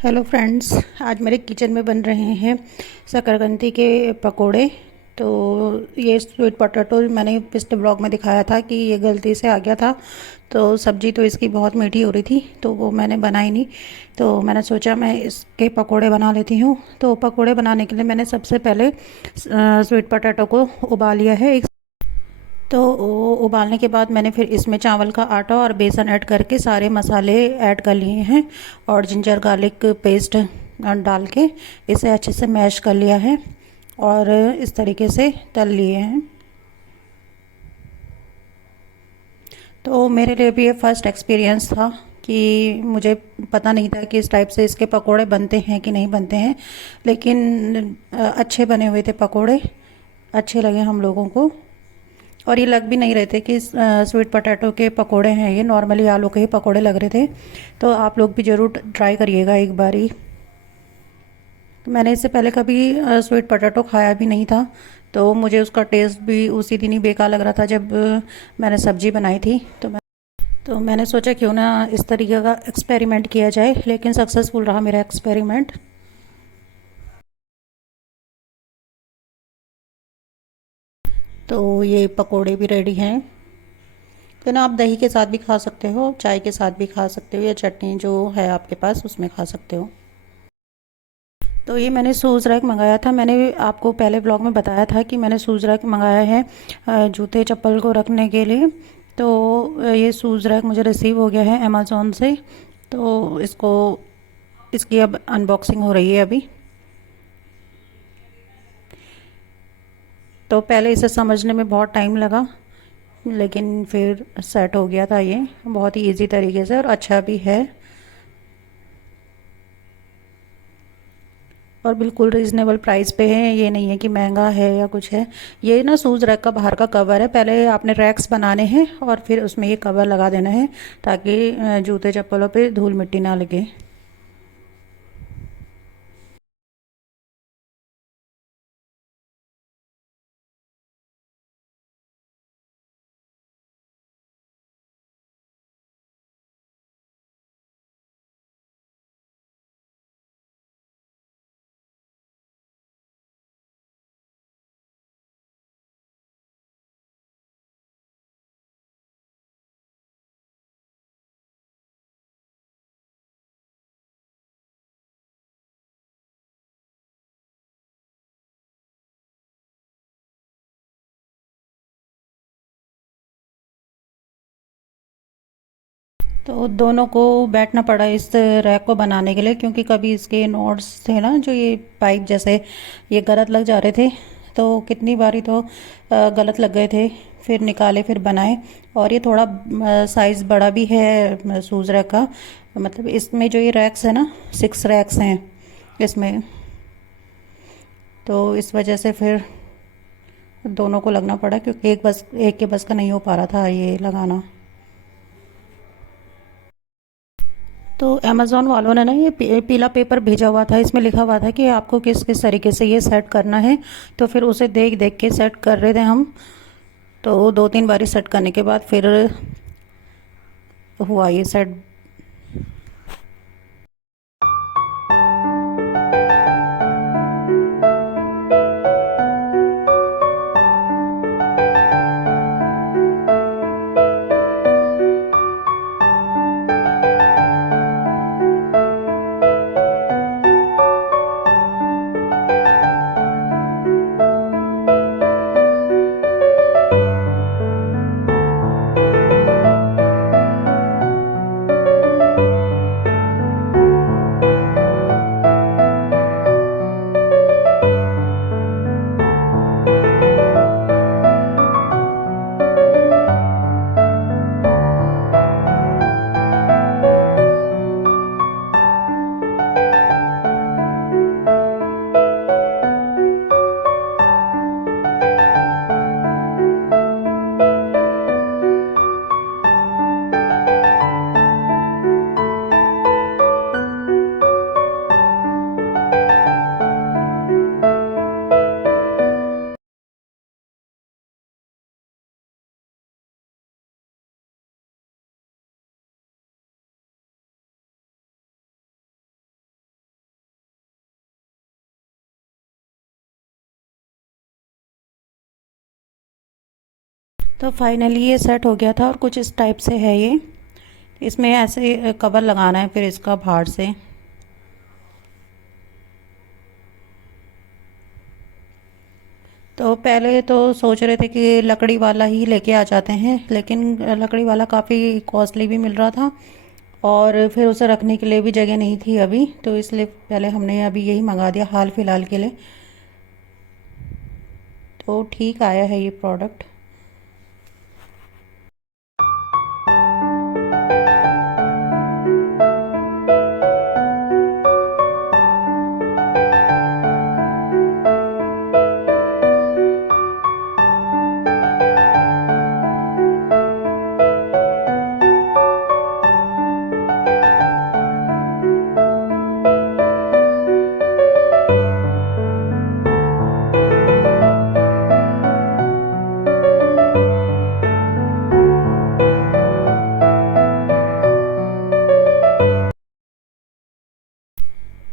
Hello friends. आज मेरे kitchen में बन रहे हैं शकरकंदी के पकोड़े। तो ये स्वीट पोटैटो मैंने पिछले ब्लॉग में दिखाया था कि ये गलती से आ गया था। तो सब्ज़ी तो इसकी बहुत मीठी हो रही थी तो वो मैंने बनाई नहीं। तो मैंने सोचा मैं इसके पकोड़े बना लेती हूँ। तो पकोड़े बनाने के लिए मैंने सबसे पहले स्वीट पोटैटो को उबाल लिया है। तो उबालने के बाद मैंने फिर इसमें चावल का आटा और बेसन ऐड करके सारे मसाले ऐड कर लिए हैं और जिंजर गार्लिक पेस्ट डाल के इसे अच्छे से मैश कर लिया है और इस तरीके से तल लिए हैं। तो मेरे लिए भी ये फर्स्ट एक्सपीरियंस था कि मुझे पता नहीं था कि इस टाइप से इसके पकोड़े बनते हैं कि नहीं बनते हैं। लेकिन अच्छे बने हुए थे पकोड़े, अच्छे लगे हम लोगों को। और ये लग भी नहीं रहे थे कि स्वीट पोटैटो के पकोड़े हैं, ये नॉर्मली आलू के ही पकोड़े लग रहे थे। तो आप लोग भी ज़रूर ट्राई करिएगा एक बारी। तो मैंने इससे पहले कभी स्वीट पोटैटो खाया भी नहीं था। तो मुझे उसका टेस्ट भी उसी दिन ही बेकार लग रहा था जब मैंने सब्ज़ी बनाई थी। तो मैंने सोचा क्यों ना इस तरीके का एक्सपेरिमेंट किया जाए, लेकिन सक्सेसफुल रहा मेरा एक्सपेरिमेंट। तो ये पकोड़े भी रेडी हैं। तो ना आप दही के साथ भी खा सकते हो, चाय के साथ भी खा सकते हो, या चटनी जो है आपके पास उसमें खा सकते हो। तो ये मैंने शूज़ रैक मंगाया था। मैंने आपको पहले ब्लॉग में बताया था कि मैंने शूज़ रैक मंगाया है जूते चप्पल को रखने के लिए। तो ये शूज़ रैक मुझे रिसीव हो गया है अमेज़ॉन से। तो इसकी अब अनबॉक्सिंग हो रही है अभी। तो पहले इसे समझने में बहुत टाइम लगा, लेकिन फिर सेट हो गया था ये बहुत ही इजी तरीके से, और अच्छा भी है और बिल्कुल रीज़नेबल प्राइस पे है। ये नहीं है कि महंगा है या कुछ है। ये ना शूज़ रैक का बाहर का कवर है। पहले आपने रैक्स बनाने हैं और फिर उसमें ये कवर लगा देना है ताकि जूते चप्पलों पे धूल मिट्टी ना लगे। तो दोनों को बैठना पड़ा इस रैक को बनाने के लिए, क्योंकि कभी इसके नोट्स थे ना जो ये पाइप जैसे ये गलत लग जा रहे थे। तो कितनी बारी तो गलत लग गए थे, फिर निकाले फिर बनाए। और ये थोड़ा साइज़ बड़ा भी है शूज़ रैक का। मतलब इसमें जो ये रैक्स है ना, 6 रैक्स हैं इसमें। तो इस वजह से फिर दोनों को लगना पड़ा, क्योंकि एक के बस का नहीं हो पा रहा था ये लगाना। तो अमेज़ोन वालों ने ना ये पीला पेपर भेजा हुआ था। इसमें लिखा हुआ था कि आपको किस किस तरीके से ये सेट करना है। तो फिर उसे देख देख के सेट कर रहे थे हम। तो 2-3 बारी सेट करने के बाद फिर हुआ ये सेट। तो फाइनली ये सेट हो गया था और कुछ इस टाइप से है ये। इसमें ऐसे कवर लगाना है फिर इसका बाहर से। तो पहले तो सोच रहे थे कि लकड़ी वाला ही लेके आ जाते हैं, लेकिन लकड़ी वाला काफ़ी कॉस्टली भी मिल रहा था और फिर उसे रखने के लिए भी जगह नहीं थी अभी, तो इसलिए पहले हमने अभी यही मंगा दिया हाल फिलहाल के लिए। तो ठीक आया है ये प्रोडक्ट।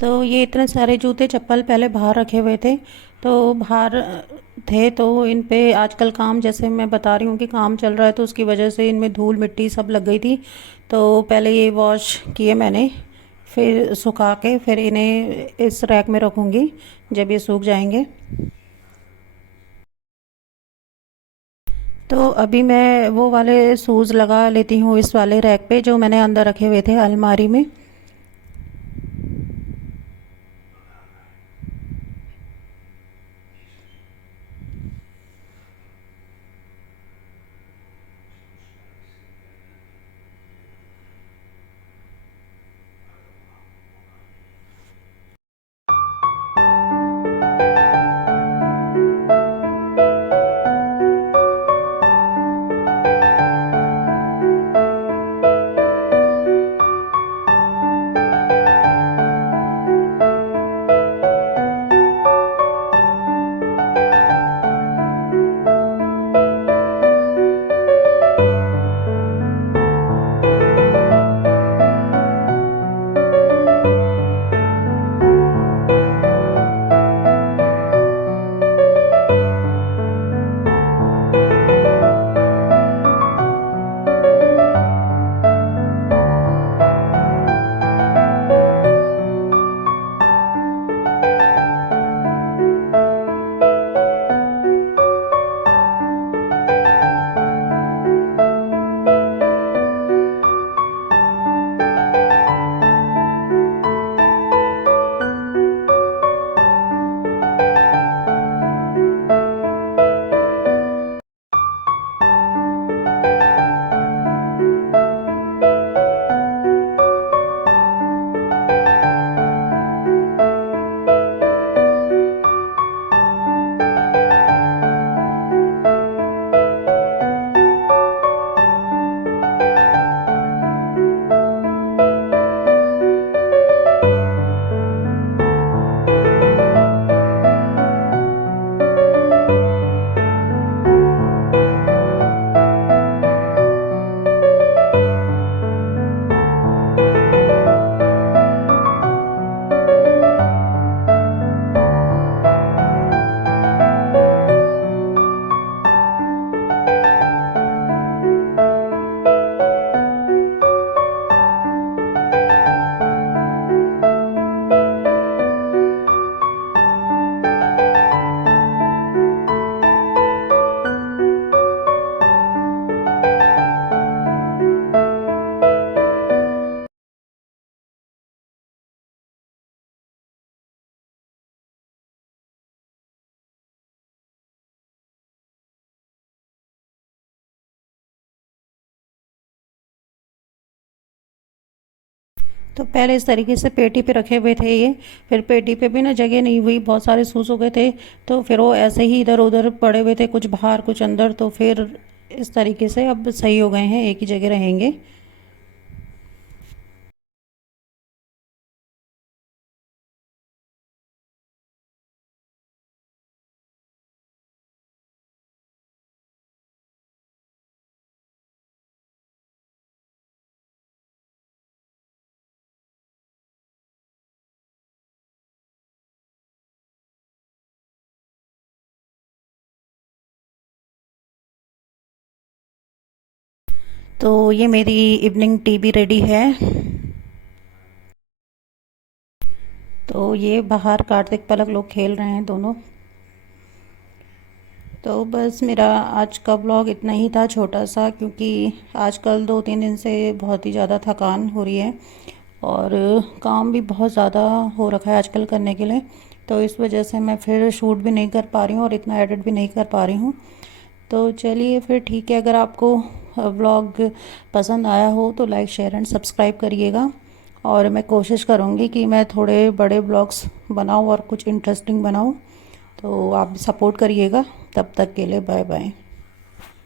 तो ये इतने सारे जूते चप्पल पहले बाहर रखे हुए थे, तो बाहर थे, तो इन पे आजकल काम, जैसे मैं बता रही हूँ कि काम चल रहा है, तो उसकी वजह से इनमें धूल मिट्टी सब लग गई थी। तो पहले ये वॉश किए मैंने, फिर सुखा के फिर इन्हें इस रैक में रखूँगी जब ये सूख जाएंगे। तो अभी मैं वो वाले शूज़ लगा लेती हूँ इस वाले रैक पे जो मैंने अंदर रखे हुए थे अलमारी में। तो पहले इस तरीके से पेटी पे रखे हुए थे ये, फिर पेटी पे भी ना जगह नहीं हुई, बहुत सारे सूस हो गए थे, तो फिर वो ऐसे ही इधर उधर पड़े हुए थे, कुछ बाहर कुछ अंदर, तो फिर इस तरीके से अब सही हो गए हैं, एक ही जगह रहेंगे। तो ये मेरी इवनिंग टी भी रेडी है। तो ये बाहर कार्तिक पलक लोग खेल रहे हैं दोनों। तो बस मेरा आज का ब्लॉग इतना ही था, छोटा सा, क्योंकि आजकल 2-3 दिन से बहुत ही ज़्यादा थकान हो रही है और काम भी बहुत ज़्यादा हो रखा है आजकल करने के लिए। तो इस वजह से मैं फिर शूट भी नहीं कर पा रही हूँ और इतना एडिट भी नहीं कर पा रही हूँ। तो चलिए फिर ठीक है, अगर आपको व्लॉग पसंद आया हो तो लाइक शेयर एंड सब्सक्राइब करिएगा। और मैं कोशिश करूँगी कि मैं थोड़े बड़े ब्लॉग्स बनाऊँ और कुछ इंटरेस्टिंग बनाऊँ। तो आप भी सपोर्ट करिएगा। तब तक के लिए बाय बाय।